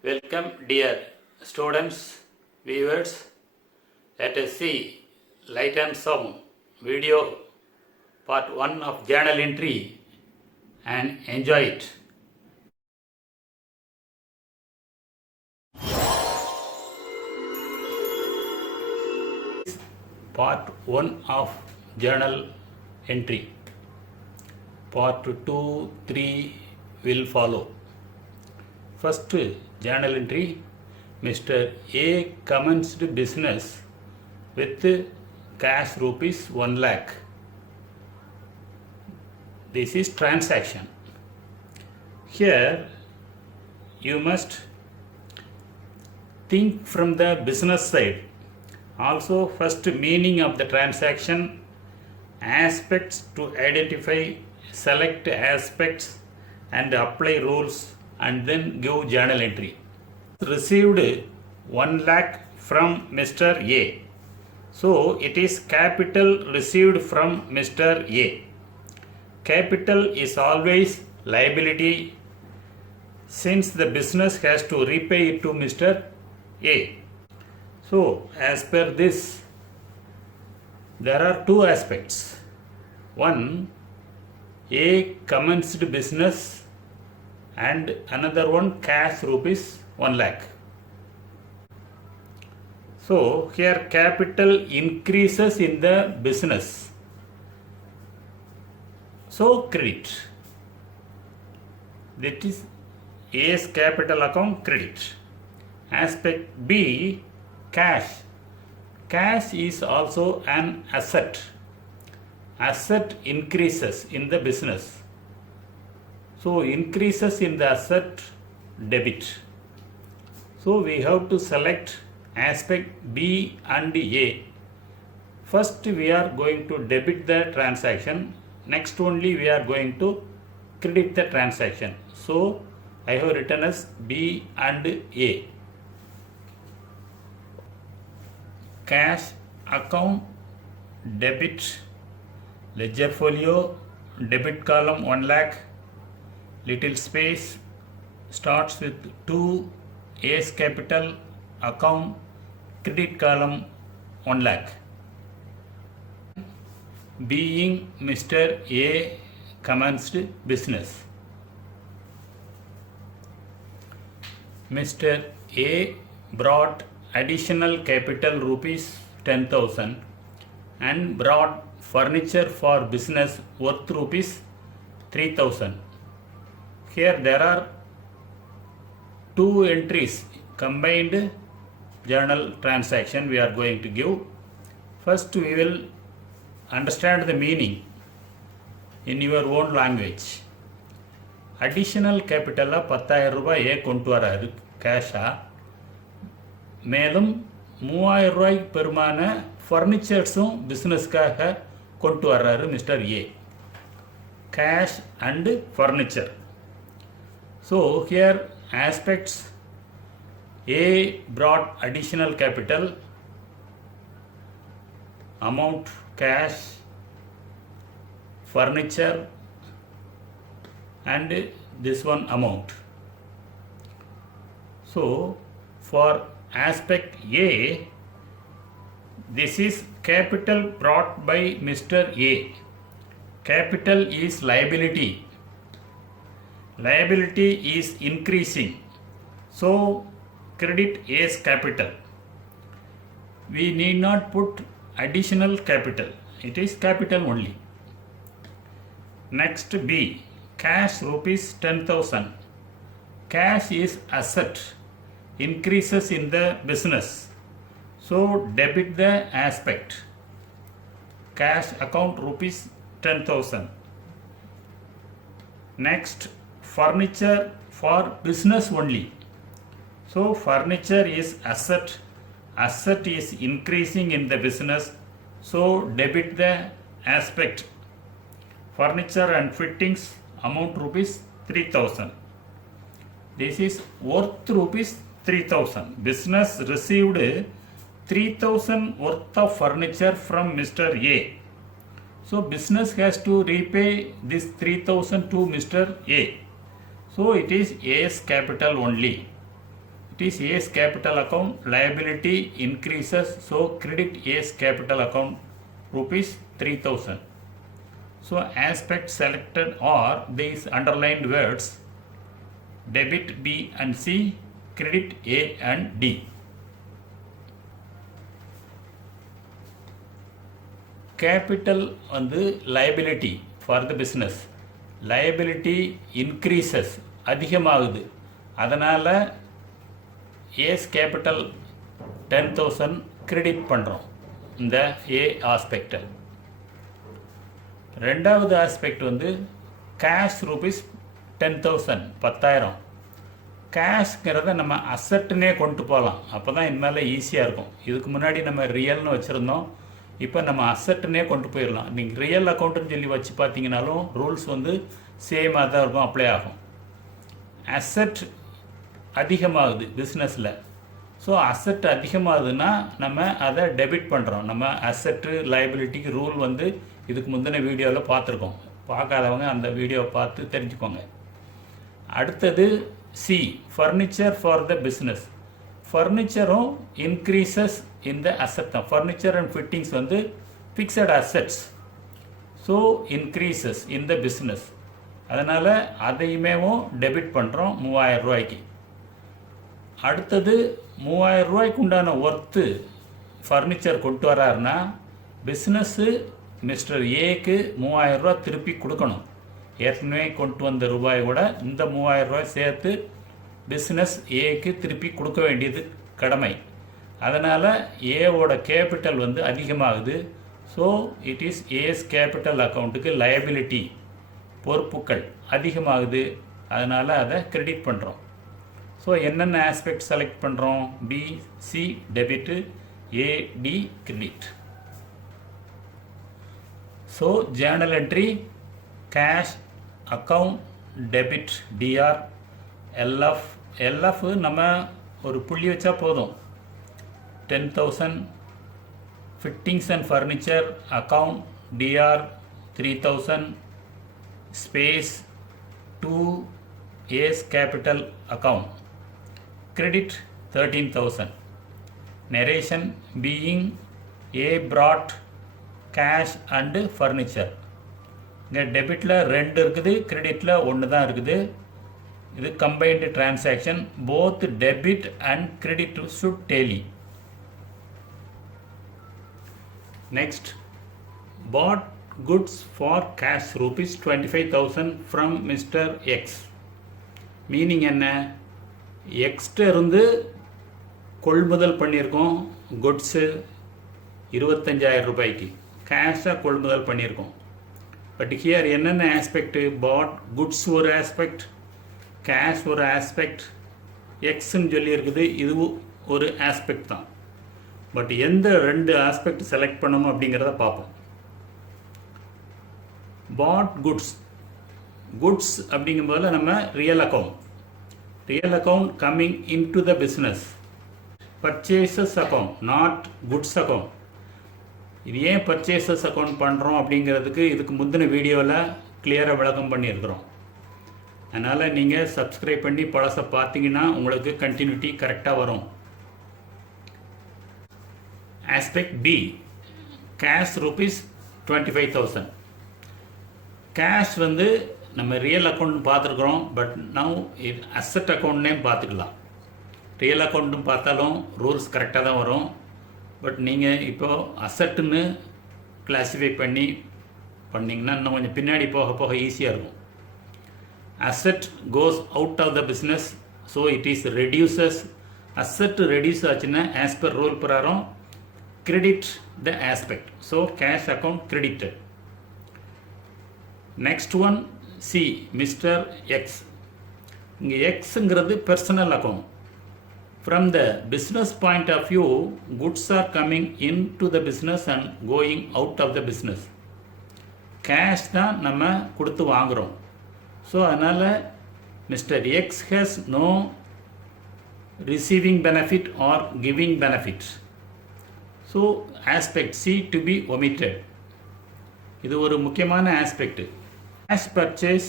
Welcome dear students, viewers. Let us see light and sound video part 1 of journal entry and enjoy it. Part 1 of journal entry. Part 2, 3 will follow. First journal entry, Mr. A commenced business with cash rupees 1 lakh. This is transaction. Here you must think from the business side. Also, first meaning of the transaction, aspects to identify, select aspects and apply rules, and then give journal entry. Received 1 lakh from Mr. A. So it is capital received from Mr. A. Capital is always liability since the business has to repay it to Mr. A. So as per this, there are two aspects. One, A commenced business, and another one, cash rupees 1 lakh. So here capital increases in the business. So credit. That is A's capital account, credit. Aspect B, cash. Cash is also an asset. Asset increases in the business. So increases in the asset, debit. So we have to select aspect B and A. First we are going to debit the transaction. Next only we are going to credit the transaction. So I have written as B and A. Cash account, debit, ledger folio, debit column 1 lakh, little space, starts with 2, A's capital account, credit column 1 lakh. Being Mr. A commenced business. Mr. A brought additional capital rupees 10,000 and brought furniture for business worth rupees 3,000. Here there are two entries, combined journal transaction we are going to give. First we will understand the meaning in your own language. Additional capital 10,000 ரூபாய் ஏ கொண்டு வராரு கேஷா, மேலும் 3000 ரூபாய்க்கு பெருமான ஃபர்னிச்சர்ஸும் பிஸ்னஸ்க்காக கொண்டு வர்றாரு mister A. Cash and furniture. So here aspects, A brought additional capital, amount cash, furniture, and this one amount. So for aspect A, this is capital brought by Mr. A. Capital is liability. Liability is increasing. So credit A's capital. We need not put additional capital. It is capital only. Next B, cash rupees 10,000. Cash is asset, increases in the business. So debit the aspect. Cash account rupees 10,000. Next, furniture for business only. So furniture is asset. Asset is increasing in the business. So debit the aspect. Furniture and fittings amount rupees 3,000. This is worth rupees 3,000. Business received 3,000 worth of furniture from Mr. A. So business has to repay this 3,000 to Mr. A. So it is A's capital only. It is A's capital account, liability increases, so credit A's capital account rupees 3000. So aspects selected are these underlined words: debit B and C, credit A and D. Capital வந்து liability for the business. Liability increases, அதிகமாகுது. அதனால் A's capital 10,000 credit பண்ணுறோம் இந்த A ஆஸ்பெக்டை. ரெண்டாவது ஆஸ்பெக்ட் வந்து cash rupees 10,000, 10,000. கேஷ்ங்கிறத நம்ம அசட்டுன்னே கொண்டு போகலாம், அப்போ தான் இனிமேல் ஈஸியாக இருக்கும். இதுக்கு முன்னாடி நம்ம ரியல்னு வச்சுருந்தோம், இப்போ நம்ம அசட்டுன்னே கொண்டு போயிடலாம். நீங்கள் ரியல் அக்கௌண்ட்டுன்னு சொல்லி வச்சு பார்த்தீங்கனாலும் ரூல்ஸ் வந்து சேமாக தான் இருக்கும், அப்ளை ஆகும். அசட் அதிகமாகுது பிஸ்னஸில். ஸோ அசட் அதிகமாகுதுன்னா நம்ம அதை டெபிட் பண்ணுறோம். நம்ம அசட்டு லைபிலிட்டிக்கு ரூல் வந்து இதுக்கு முந்தின வீடியோவில் பார்த்துருக்கோம். பார்க்காதவங்க அந்த வீடியோவை பார்த்து தெரிஞ்சுக்கோங்க. அடுத்தது C, furniture for the business. ஃபர்னிச்சரும் இன்க்ரீசஸ் இந்த அசட் தான். ஃபர்னிச்சர் அண்ட் ஃபிட்டிங்ஸ் வந்து ஃபிக்ஸட் அசட்ஸ், ஸோ இன்க்ரீசஸ் இந்த பிஸ்னஸ். அதனால் அதையுமேவும் டெபிட் பண்ணுறோம் 3000 ரூபாய்க்கு. அடுத்தது 3000 ரூபாய்க்கு உண்டான ஒர்த்து ஃபர்னிச்சர் கொண்டு வராருன்னா பிஸ்னஸ்ஸு மிஸ்டர் ஏக்கு 3000 ரூபா திருப்பி கொடுக்கணும். ஏற்கனவே கொண்டு வந்த ரூபாய் கூட இந்த 3000 ரூபாய் சேர்த்து பிஸ்னஸ் ஏக்கு திருப்பி கொடுக்க வேண்டியது கடமை. அதனால் ஏவோட கேபிட்டல் வந்து அதிகமாகுது. So it is A's capital அக்கௌண்ட்டுக்கு லயபிலிட்டி, பொறுப்புகள் அதிகமாகுது. அதனால் அதை கிரெடிட் பண்ணுறோம். ஸோ என்னென்ன ஆஸ்பெக்ட் செலக்ட் பண்ணுறோம்? B, C debit, A, D credit. So journal entry cash account debit DR LF. LF நம்ம ஒரு புள்ளி வச்சா போதும். 10,000 fittings and furniture account DR 3,000 space 2 A's capital account credit 13,000. Narration being A brought cash and furniture. இங்கே டெபிட்டில் 2 இருக்குது, கிரெடிட்டில் 1 தான் இருக்குது. இது combined transaction. Both debit and credit should tally. Next, bought goods for cash rupees 25,000 from Mr. X. Meaning என்ன? எக்ஸ்ட்ரா இருந்து கொள்முதல் பண்ணியிருக்கோம் குட்ஸு 25,000 ரூபாய்க்கு கேஷாக கொள்முதல் பண்ணியிருக்கோம். பட் ஹியர் என்னென்ன ஆஸ்பெக்ட்? பாட் குட்ஸ் ஒரு ஆஸ்பெக்ட், கேஷ் ஒரு ஆஸ்பெக்ட், எக்ஸ்ன்னு சொல்லி இருக்குது, இதுவும் ஒரு ஆஸ்பெக்ட் தான். பட் எந்த 2 ஆஸ்பெக்ட் செலக்ட் பண்ணணும் அப்படிங்கிறத பார்ப்போம். பாட் குட்ஸ், குட்ஸ் அப்படிங்கும்போது நம்ம real account, real account coming into the business. Purchases account, not goods account. இது ஏன் purchases account பண்ணுறோம் அப்படிங்கிறதுக்கு இதுக்கு முந்தின வீடியோவில் கிளியராக விளக்கம் பண்ணியிருக்கிறோம். அதனால் நீங்கள் சப்ஸ்கிரைப் பண்ணி பழசை பார்த்தீங்கன்னா உங்களுக்கு கண்டினியூட்டி கரெக்டாக வரும். Aspect B, cash rupees 25,000. Cash வந்து நம்ம ரியல் அக்கௌண்ட் பார்த்துருக்குறோம், பட் நவ் இது அசட் அக்கௌண்ட்னே பார்த்துக்கலாம். ரியல் அக்கௌண்ட்டும் பார்த்தாலும் ரூல்ஸ் கரெக்டாக தான் வரும். பட் நீங்கள் இப்போது அசட்டுன்னு கிளாஸிஃபை பண்ணிங்கன்னா இன்னும் கொஞ்சம் பின்னாடி போக போக ஈஸியாக இருக்கும். Asset goes out of the business, so it is reduces. Asset reduce ஆச்சுன்னா ஆஸ் பர் ரூல் பிரகாரம் credit the aspect. So cash account credited. Next one C, mister X. இங்கே எக்ஸுங்கிறது personal account. From the business point of view goods are coming in to the business and going out of the business. Cash தான் நம்ம கொடுத்து வாங்குகிறோம். So அதனால் mister X has no receiving benefit are giving benefit. So aspect C to be omitted. இது ஒரு முக்கியமான aspect. Cash purchase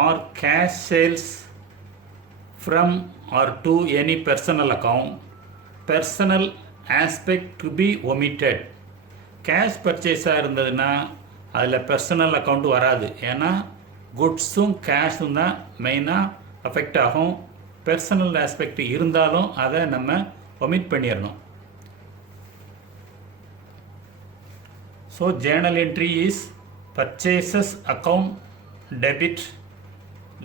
or cash sales from or to any personal account, personal aspect to be omitted. Cash பர்ச்சேஸாக இருந்ததுன்னா அதில் personal account வராது. ஏன்னா குட்ஸும் கேஷும் தான் மெயினாக அஃபெக்ட் ஆகும். பர்சனல் ஆஸ்பெக்ட் இருந்தாலும் அதை நம்ம ஒமிட் பண்ணிடணும். So journal entry is purchases account debit,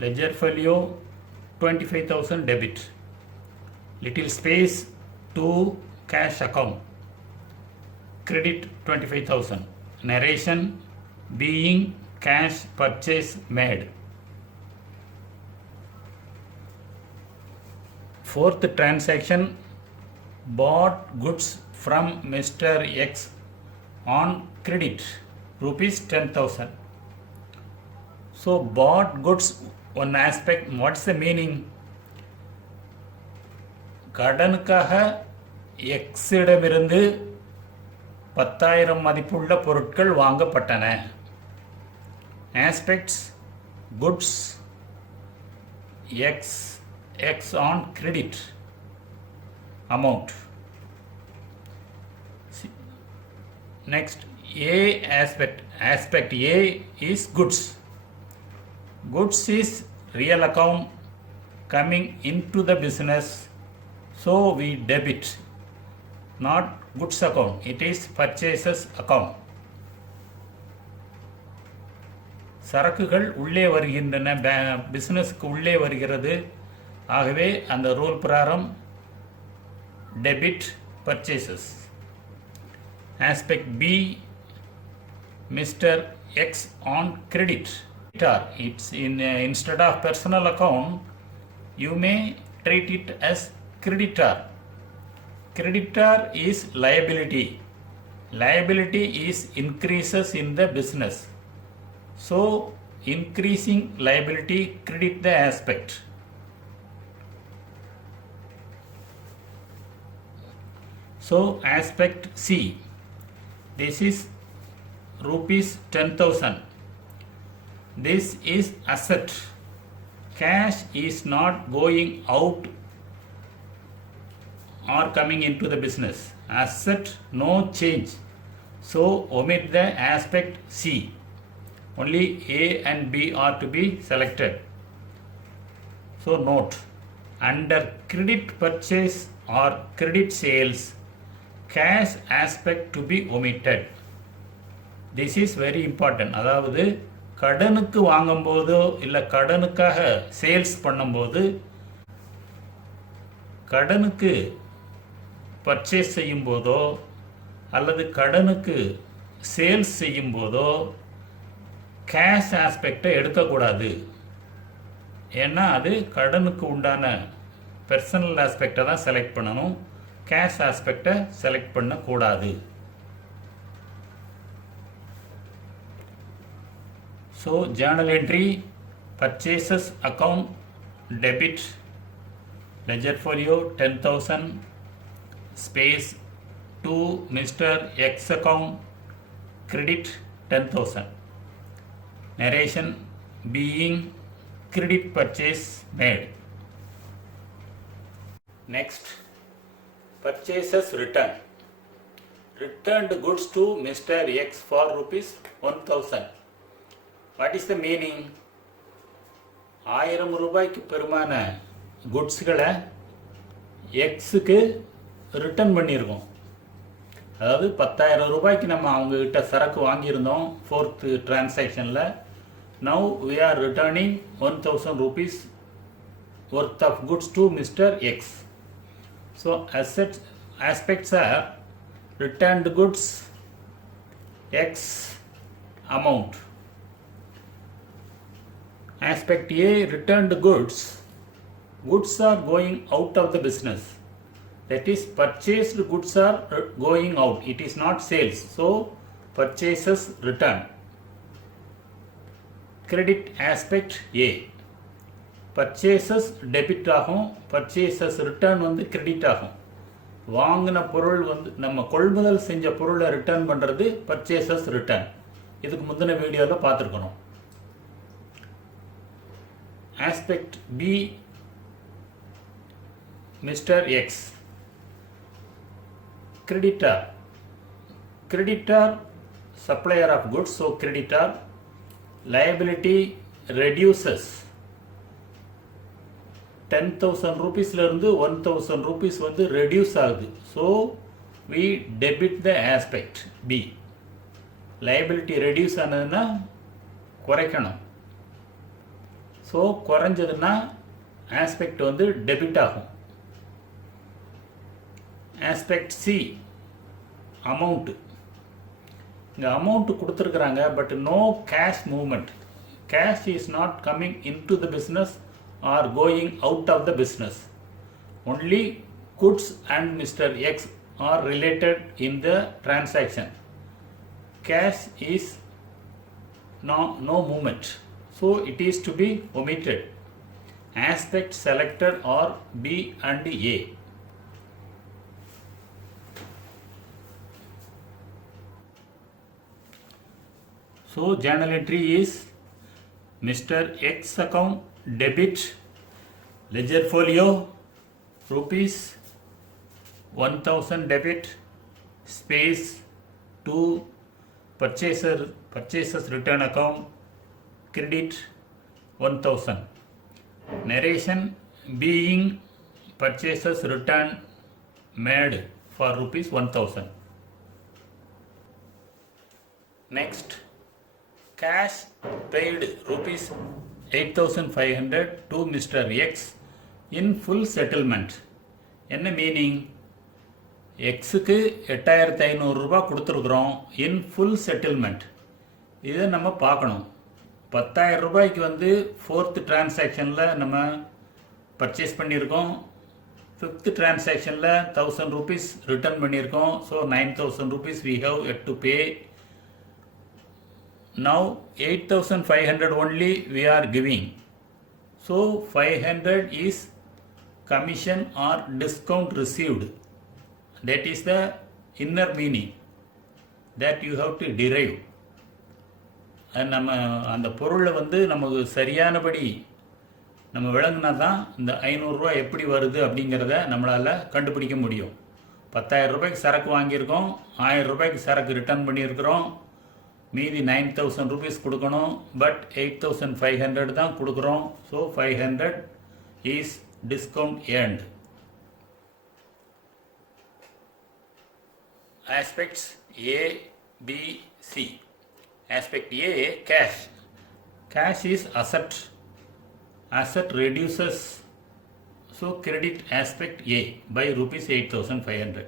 ledger folio 25,000 debit, little space to cash account, credit 25,000, narration being cash purchase made. Fourth transaction, bought goods from Mr. X on credit rupees 10,000. So bought goods, one aspect, what's the meaning? கடனுக்காக எக்ஸிடமிருந்து 10,000 மதிப்புள்ள பொருட்கள் வாங்கப்பட்டன. Aspects goods X on credit amount. Next, A aspect A is goods. Goods is real account coming into the business, so we debit, not goods account, it is purchases account. சரக்குகள் உள்ளே வருகின்றன, பிஸ்னஸ்க்கு உள்ளே வருகிறது. ஆகவே அந்த ரூல் பிரகாரம் debit purchases. Aspect B, Mr. X on credit. It's instead of personal account, you may treat it as creditor. Creditor is liability. Liability is increases in the business. So increasing liability, credit the aspect. So aspect C. This is rupees 10,000. This is asset. Cash is not going out or coming into the business. Asset, no change. So omit the aspect C. Only A and B are to be selected. So note, under credit purchase or credit sales, cash aspect to be omitted. This is very important. அதாவது கடனுக்கு வாங்கும்போதோ இல்லை கடனுக்காக சேல்ஸ் பண்ணும்போது, கடனுக்கு பர்ச்சேஸ் செய்யும்போதோ அல்லது கடனுக்கு சேல்ஸ் செய்யும்போதோ கேஷ் ஆஸ்பெக்டை எடுக்கக்கூடாது. ஏன்னா அது கடனுக்கு உண்டான பர்சனல் ஆஸ்பெக்டை தான் செலக்ட் பண்ணணும், கேஷ் ஆஸ்பெக்டை செலக்ட் பண்ணக்கூடாது. So journal entry purchases account debit, ledger folio 10,000, space to Mr. X account credit 10,000, narration being credit purchase made. Next, purchases return. Returned goods to Mr. X for rupees 1,000. What is the meaning? 1000 ரூபாய்க்கு பெருமான குட்ஸ்களை எக்ஸுக்கு ரிட்டர்ன் பண்ணியிருக்கோம். அதாவது 10,000 ரூபாய்க்கு நம்ம அவங்கக்கிட்ட சரக்கு வாங்கியிருந்தோம் ஃபோர்த் டிரான்சாக்ஷனில். Now we are returning 1,000 rupees worth of goods to Mr. X. So aspects are returned goods, X amount. Aspect A, returned goods. Goods are going out of the business. That is, purchased goods are going out. It is not sales. So, purchases return. Credit aspect A. Purchases debit ஆகும், purchases return வந்து credit ஆகும். வாங்கின பொருள் வந்து நம்ம கொள்முதல் செஞ்ச பொருளை ரிட்டர்ன் பண்ணுறது purchases return. இதுக்கு முந்தின வீடியோவில் பார்த்துருக்கணும். Aspect B, Mr. X. Creditor. Creditor, supplier of goods, so creditor. Liability reduces. 10,000 rupees இருந்து 1,000 rupees வந்து reduce ஆகுது. So we debit the aspect B. Liability reduce ஆனதுன்னா குறைக்கணும். ஸோ குறைஞ்சதுன்னா ஆஸ்பெக்ட் வந்து டெபிட் ஆகும். Aspect C amount. இங்கே அமௌண்ட்டு கொடுத்துருக்குறாங்க, but no cash movement. Cash is not coming in to the business or going out of the business. Only goods and mister X are related in the transaction. Cash is no movement, so it is to be omitted. Aspect selected are B and A. So journal entry is Mr. X account debit, ledger folio rupees 1000 debit, space 2 purchasers return account credit 1000. Narration being purchasers return made for rupees 1000. Next, cash paid rupees 8500 to Mr. X in full settlement. என்ன மீனிங்? எக்ஸுக்கு 8500 ரூபா கொடுத்துருக்குறோம் in full settlement. இதை நம்ம பார்க்கணும். 10,000 ரூபாய்க்கு வந்து 4th டிரான்சாக்ஷனில் நம்ம பர்ச்சேஸ் பண்ணியிருக்கோம். 5th டிரான்சாக்ஷனில் 1000 rupees ரிட்டர்ன் பண்ணியிருக்கோம். ஸோ 9000 rupees we have yet to pay. Now 8500 only we are giving. So 500 is commission or discount received. That is the inner meaning that you have to derive. நம்ம அந்த பொருளை வந்து நமக்கு சரியானபடி நம்ம விளங்குனா தான் இந்த 500 ரூபா எப்படி வருது அப்படிங்கிறத நம்மளால் கண்டுபிடிக்க முடியும். 10,000 ரூபாய்க்கு சரக்கு வாங்கியிருக்கோம், 1000 ரூபாய்க்கு சரக்கு ரிட்டர்ன் பண்ணியிருக்கிறோம், மீதி 9000 rupees கொடுக்கணும், பட் 8500 தான் கொடுக்குறோம். ஸோ 500 is discount earned. Aspects A, B, C. Aspect A, cash. Cash is asset. Asset reduces. So credit aspect A by rupees 8500.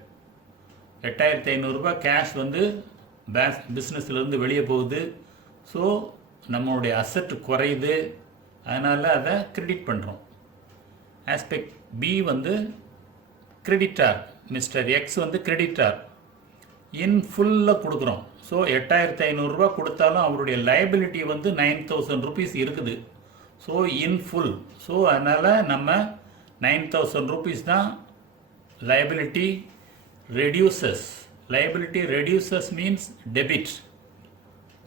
8500 ரூபாய் கேஷ் வந்து பிஸ்னஸ்லேருந்து வெளியே போகுது. ஸோ நம்மளுடைய அசட் குறையுது, அதனால் அதை கிரெடிட் பண்ணுறோம். ஆஸ்பெக்ட் பி வந்து கிரெடிட்டார். மிஸ்டர் எக்ஸ் வந்து கிரெடிட்டார். இன் ஃபுல்லாக கொடுக்குறோம். ஸோ 8500 ரூபா கொடுத்தாலும் அவருடைய லைபிலிட்டி வந்து 9000 rupees இருக்குது. So in full. ஸோ அதனால் நம்ம 9000 rupees தான் liability reduces. Liability reduces means debit.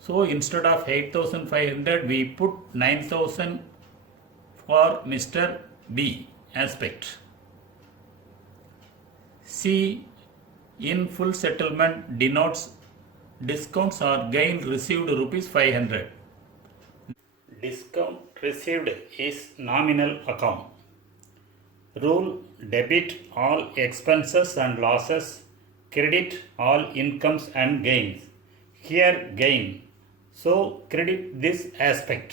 So instead of 8500 we put 9000 for Mr. B aspect. C, in full settlement denotes discounts or gain received rupees 500. Discount received is nominal account. Rule: debit all expenses and losses, credit all incomes and gains. Here gain, so credit this aspect.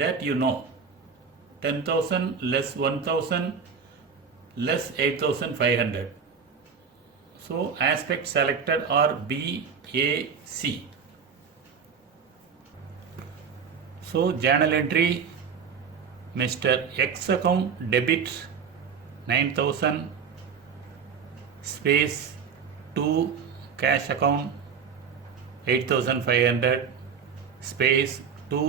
That you know. 10,000 less 1,000 less 8,500. So aspect selected are B, A, C. So journal entry: Mr. X account debit 9,000 space 2 cash account 8500 space 2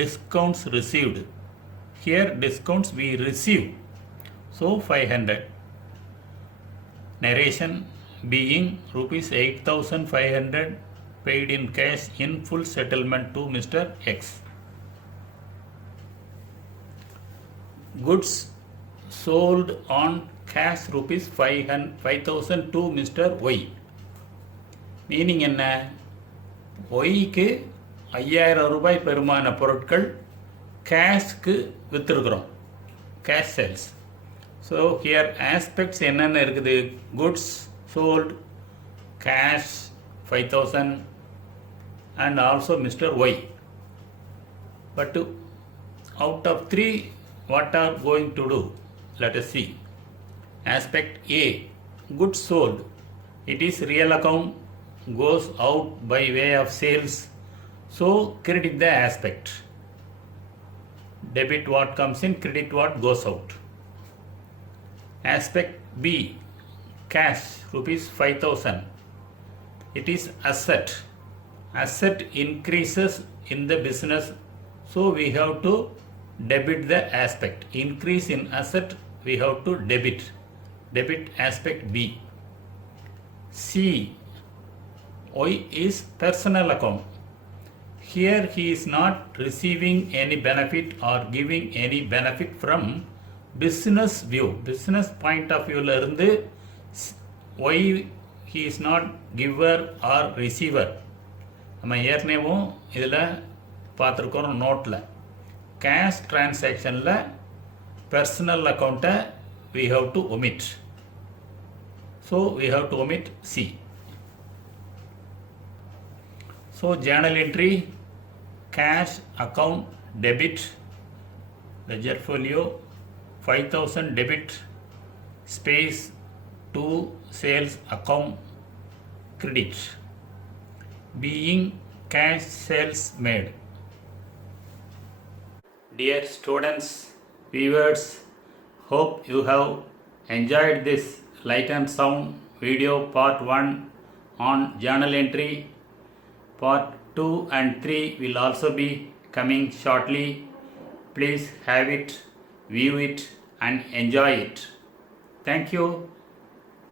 discounts received. Here discounts we receive, so 500. Narration being rupees 8500 paid in cash in full settlement to Mr. X. Goods sold on cash rupees 5,000 to Mr. Y. Meaning என்ன? ஒய்க்கு 5000 ரூபாய் பெருமான பொருட்கள் கேஷ்க்கு விற்றுருக்குறோம், cash sales. So here aspects என்னென்ன இருக்குது? Goods sold, cash 5,000 and also Mr. Y. But out of 3, what are going to do? Let us see. Aspect A, goods sold. It is real account, goes out by way of sales, so credit the aspect. Debit what comes in, credit what goes out. Aspect B, cash rupees 5,000. It is asset. Asset increases in the business, so we have to debit the aspect. Increase in asset, we have to debit. Debit aspect B. C, Y is personal account. Here he is not receiving any benefit or giving any benefit from business view. Business point of view la irundhu Y he is not giver or receiver. நம்ம ஏற்கனவும் இதில் பார்த்துருக்கோம் நோட்டில். கேஷ் டிரான்சாக்ஷனில் பர்சனல் அக்கௌண்ட்டை we have to omit. So we have to omit C. So journal entry, cash account debit, ledger folio 5,000 debit, space to sales account credit, being cash sales made. Dear students, viewers, hope you have enjoyed this light and sound video part 1 on journal entry. Part 2 and 3 will also be coming shortly. Please have it, view it and enjoy it. Thank you.